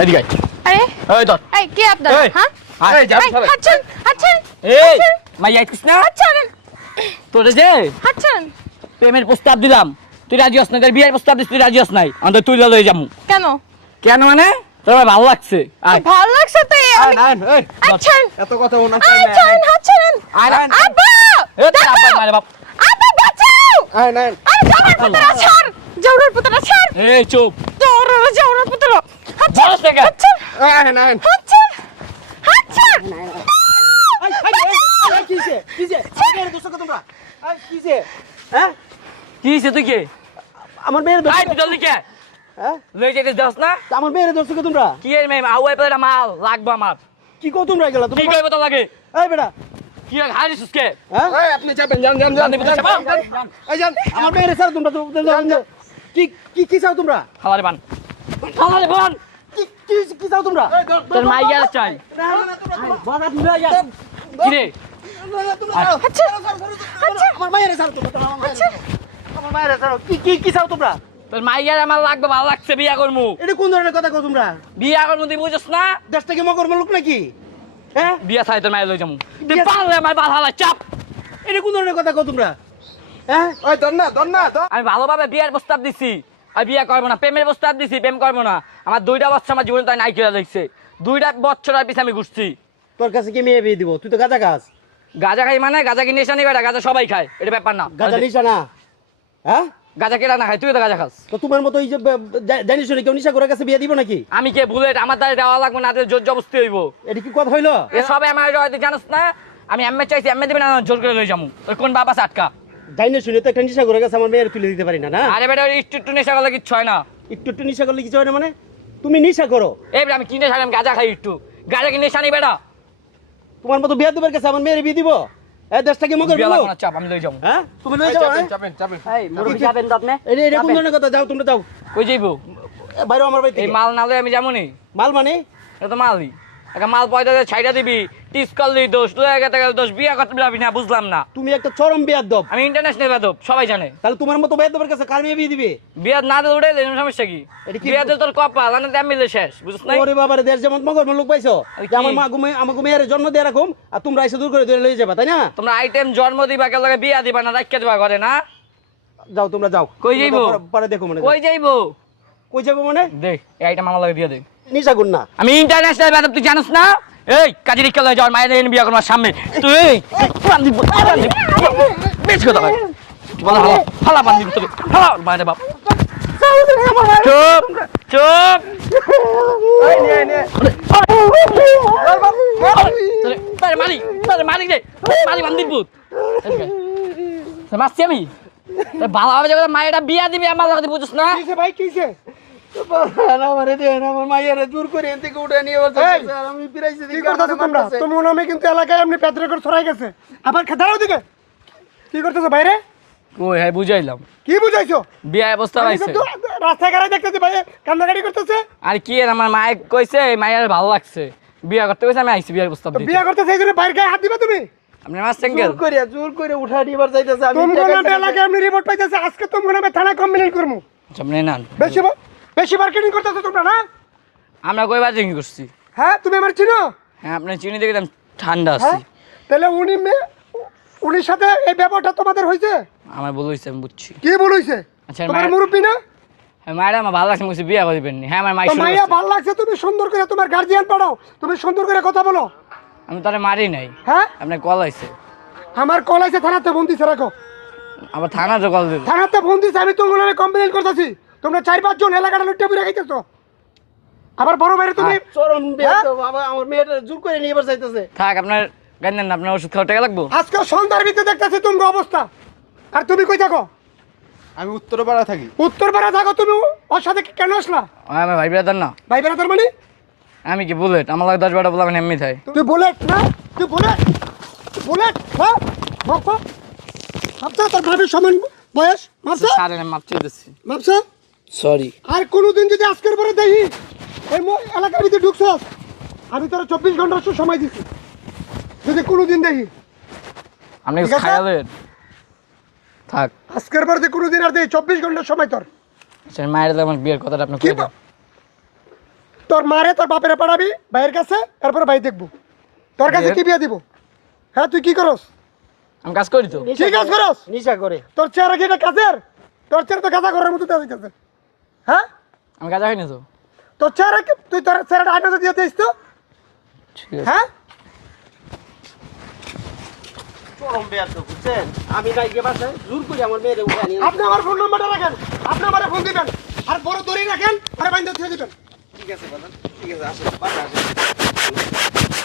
এদিকে আরে এই ধর এই কি আপনার এই, হ্যাঁ এই যাবি চলে হাঁটছেন হাঁটছেন এই মাই আইছিস না হাঁটছেন তোরে যে হাঁটছেন প্রেমের প্রস্তাব দিলাম তুই রাজি হস না তোর বিয়ের প্রস্তাব দিস তুই রাজি হস নাই অন্ত তুই লয়ে যামু কেন কেন মানে তোর আমার ভালো লাগছে আয় ভালো লাগছে তো আমি এই আচ্ছা এত কথা ওনা আচ্ছা হাঁটছেন আয় আব্বা এ তোর আব্বা মারে বাপ আব্বা বাঁচাও আয় না আরে জাউরার পুত্র ছাড় জাউরার পুত্র ছাড় এই চুপ জাউরার পুত্র বলছ থেকে হাঁটছেন আয় না হাঁটছেন হাঁটছেন কিসে কিসে মেয়ের দোষ কো তোমরা কিসে হ্যাঁ কি হইছে তুই কে আমার মেয়ের দোষ আয় তুই জলদি কে হ্যাঁ লয়ে যেতে দাস না আমার মেয়ের দোষ কো তোমরা কি এর মেম আউয়াই পেলা মাল লাগবে আমার কি কো তোমরা গেলা কি তোমরা কইব তো লাগে এই বেটা কি হারিস কে হ্যাঁ এই আপনি যাবেন যান যান যান এই যান আমার মেয়ের স্যার তোমরা কি কি কি চাও তোমরা হালারে বান হালারে বান কি কি কি চাও তোমরা তোর মাইয়া চাই বাবা দিলা যা কি রে আচ্ছা আমার মায়ের স্যার তোমরা আমার মায়ের স্যার কি কি কি চাও তোমরা তোর মাইয়ার আমার লাগবে ভালো লাগছে বিয়া করমু এটা কোন ধরনের কথা কো তোমরা বিয়া করমু তুই বুঝছ না দেশটা কি মকর মুলুক নাকি হ্যাঁ বিয়া ছাই তোর মাইয়া লই যামু তুই পারলে আমার বাল হালা চাপ এটা কোন ধরনের কথা কো তোমরা হ্যাঁ ওই ধর না আমি ভালোভাবে বিয়ার প্রস্তাব দিছি আর বিয়া করবো না প্রেমের প্রস্তাব দিছি প্রেম করবো না আমার 2টা বছর আমার জীবনে তাই নাই করে লাগছে 2টা বছর আর পিছে আমি ঘুরছি তোর কাছে কি মেয়ে বিয়ে দিব তুই তো গাঁজা খাস গাঁজা খাই মানে গাঁজা কি নেশা নেই বেটা গাঁজা সবাই খায় এটা ব্যাপার না গাঁজা নিশা না হ্যাঁ গাঁজা কেটা না খায় তুই তো গাঁজা খাস তো তোমার মতো এই যে জানিস না কেউ নিশা করে কাছে বিয়ে দিব নাকি আমি কে বুলেট আমার দ্বারা দেওয়া লাগবে না তোর জোর জবস্তি হইব এটা কি কথা হইলো এ সবাই আমার হয়তো জানোস না আমি এমএ চাইছি এমএ দিবে না জোর করে লই যামু ওই কোন বাবা আটকা জানি শুনে তো একটা নিশা করে গেছে আমার মেয়ের তুলে দিতে পারি না না আরে বেটা একটু একটু নেশা করলে কিচ্ছু হয় না একটু একটু নিশা করলে কিছু হয় না মানে তুমি নিশা করো এই বেটা আমি কি নেশা আমি গাঁজা খাই একটু গাঁজা কি নেশা নেই বেটা তোমার মতো বিয়ে দেবার কাছে আমার মেয়ের বিয়ে দিব এই দেশটা কি মকর বিয়া মুলুক লাগবে না চাপ আমি লই যামু হ্যাঁ তুমি লয়ে যাও হ্যাঁ? এই মুরব্বি যাবেন তো আপনি এটা এটা কোন ধরনের কথা যাও তোমরা যাও কই যাইবো বাইরে আমার বাড়ি এই থেকে মাল না লই আমি যামুনি মাল মানে এটা তো মালই একটা মাল পয়দা দিয়ে ছাইড়া দিবি টিস করলি দোষ লয়ে গেতে গেলে দোষ বিয়া করতে পারবি না বুঝলাম না তুমি একটা চরম বিয়ার দব আমি ইন্টারন্যাশনাল বেদব সবাই জানে তাহলে তোমার মতো বিয়ে দেবার কাছে কার মেয়ে বিয়ে দিবে বিয়া না দিলে উঠে এলে সমস্যা কি এটা কি- বিয়া দিলে তোর কপাল আনা দাম মিলে শেষ বুঝছ না ওরে বাবারে দেশ যেমন মগর মুলুক পাইছো আরে যে আমার কি? মা আমাকে মেয়ের জন্ম দিয়ে রাখুম আর তোমরা এসে দূর করে লয়ে যাবা তাই না তোমরা আইটেম জন্ম দিবা কে লাগে বিয়া দিবা না রাখিয়ে দিবা ঘরে না যাও তোমরা যাও কই যাইবো? পরে দেখো মানে কই যাইবো কই যাবো মানে দেখ এই আইটেম আমার লাগে দিয়ে দে নিশা গুণ না আমি ইন্টারন্যাশনাল বেদব তুই জানিস না এই কাজী রিক্কা লয়ে যাওয়ার মায়ের এনে বিয়া করবার সামনে তুই পান্দি বেশ কথা হয় বল হালা হালা পান্দি তোকে হালা মায়ের বাপ চুপ চুপ তারে মারি রে মারি বান্দির পুত মারছি আমি ভালোভাবে যখন মায়েরা বিয়া দিবি আমার লাগে বুঝছ না কিসে ভাই কিসে আমারে দেন আমার মায়েরে দূর করে এন থেকে উঠে নিয়ে বলছে স্যার আমি ফিরাইছি কি করতেছো তোমরা তোমার নামে কিন্তু এলাকায় এমনি পেট্রে করে ছড়াই গেছে আবার দাঁড়াও দিকে কি করতেছো বাইরে কই হ্যাঁ বুঝাইলাম কি বুঝাইছো বিয়া অবস্থা পাইছে রাস্তায় গাড়ি দেখতেছি ভাই কান্নাকাটি করতেছে আর কি এর আমার মায়ে কইছে মায়ের ভালো লাগছে বিয়া করতে কইছে আমি আইছি বিয়ার প্রস্তাব তো দিতে বিয়ে করতে সেই জন্য বাইরে গায়ে হাত দিবা তুমি আপনি আমার সিঙ্গেল জোর করে উঠা দিবার যাইতেছে আমি তোমার নামে এলাকায় এমনি রিপোর্ট পাইতেছে আজকে তোমার নামে থানায় কমপ্লেইন করবো সামনে না বেশি মার্কেটিং করতেছো তোমরা না আমরা কইবার জিজ্ঞেস করছি হ্যাঁ তুমি আমার চিনো হ্যাঁ আপনি চিনি দেখে আমি ঠান্ডা আছি হ্যাঁ তাহলে উনির সাথে এই ব্যাপারটা তোমাদের হয়েছে আমার ভুল হইছে আমি বুঝছি কি বলেছে আচ্ছা তোমার মায়ের মুরব্বী না মায়ের আমার ভালো লাগছে মুছে বিয়া করিবেন হ্যাঁ আমার মাই তো মাইয়া ভালো লাগছে তুমি সুন্দর করে তোমার গার্জিয়ান পাঠাও তুমি সুন্দর করে কথা বলো আমি তারে মারি নাই হ্যাঁ আপনি কল আইছে আমার কল আছে থানাতে ফোন দিছে রাখো আবার থানা তো কল দিল থানাতে ফোন দিছে আমি তোমার নামে কমপ্লেইন করতেছি তোমরা 4-5 জন এলাকাটা লুটে পুরে খাইতেছো আবার বড় বাইরে তুমি চরম বিয়া তো বাবা আমার মেয়েটা জোর করে নিয়ে যাইতেছে থাক আপনার গান্দেন না আপনার ওষুধ খাওয়া টাকা লাগবো আজকে সন্ধ্যার ভিতরে দেখতেছি তোমার অবস্থা আর তুমি কই থাকো আমি উত্তরপাড়া থাকি উত্তরপাড়া থাকো তুমি ওর সাথে কেন আসলা আমার ভাই বিরাদার না ভাই বেড়াতার মানে আমি কি বুলেট আমার লাগে 10-12 বলা মানে এমনি থাই তুই বুলেট না তুই বুলেট হ্যাঁ বাবা ভাবছো তোর ভাবির সমান বয়স ভাবছো সারে না মাপ চেয়েছি ভাবছো সরি আর কোনোদিন যদি আজকের পরে দেখি এই এলাকার ভিতরে ঢুকছস আমি তোর 24 ঘন্টা সময় দিচ্ছি যদি কোনোদিন দেখি আপনি ঠিক আছে? খায়ালেন থাক আজকের পরে যে কোনোদিন আর দেখি 24 ঘন্টা সময় তোর আচ্ছা মায়ের আমার বিয়ের কথাটা আপনি কি কই দেন তোর মারে তোর বাপেরে পাঠাবি ভাইয়ের কাছে, তারপরে ভাই দেখবো তোর কাছে কি বিয়ে দিব। হ্যাঁ তুই কি করস? আমি কাজ করি তো। কি কাজ করস? নিশা করে। তোর চেহারা কি এটা কাজের? তোর চেহারা তো গাঁজা করার মতো দেওয়া যাইতেছে। হ্যাঁ আমি কাজ হয়নি তো। তোর চেহারা কি, তুই তোর চেহারাটা আইনাতে দিয়ে দিস তো। ঠিক আছে। হ্যাঁ চরম বেয়াদব বুঝছেন? আমি নাই গিয়ে বাসায় জোর করে আমার মেয়েরে উঠে নিয়ে আপনি আমার ফোন নাম্বারটা রাখেন, আপনি আমার ফোন দিবেন, আর বড় দড়ি রাখেন আর বাইন্দা দিয়ে দিবেন। ঠিক আছে বাবা, ঠিক আছে আসেন বাসায় আসেন।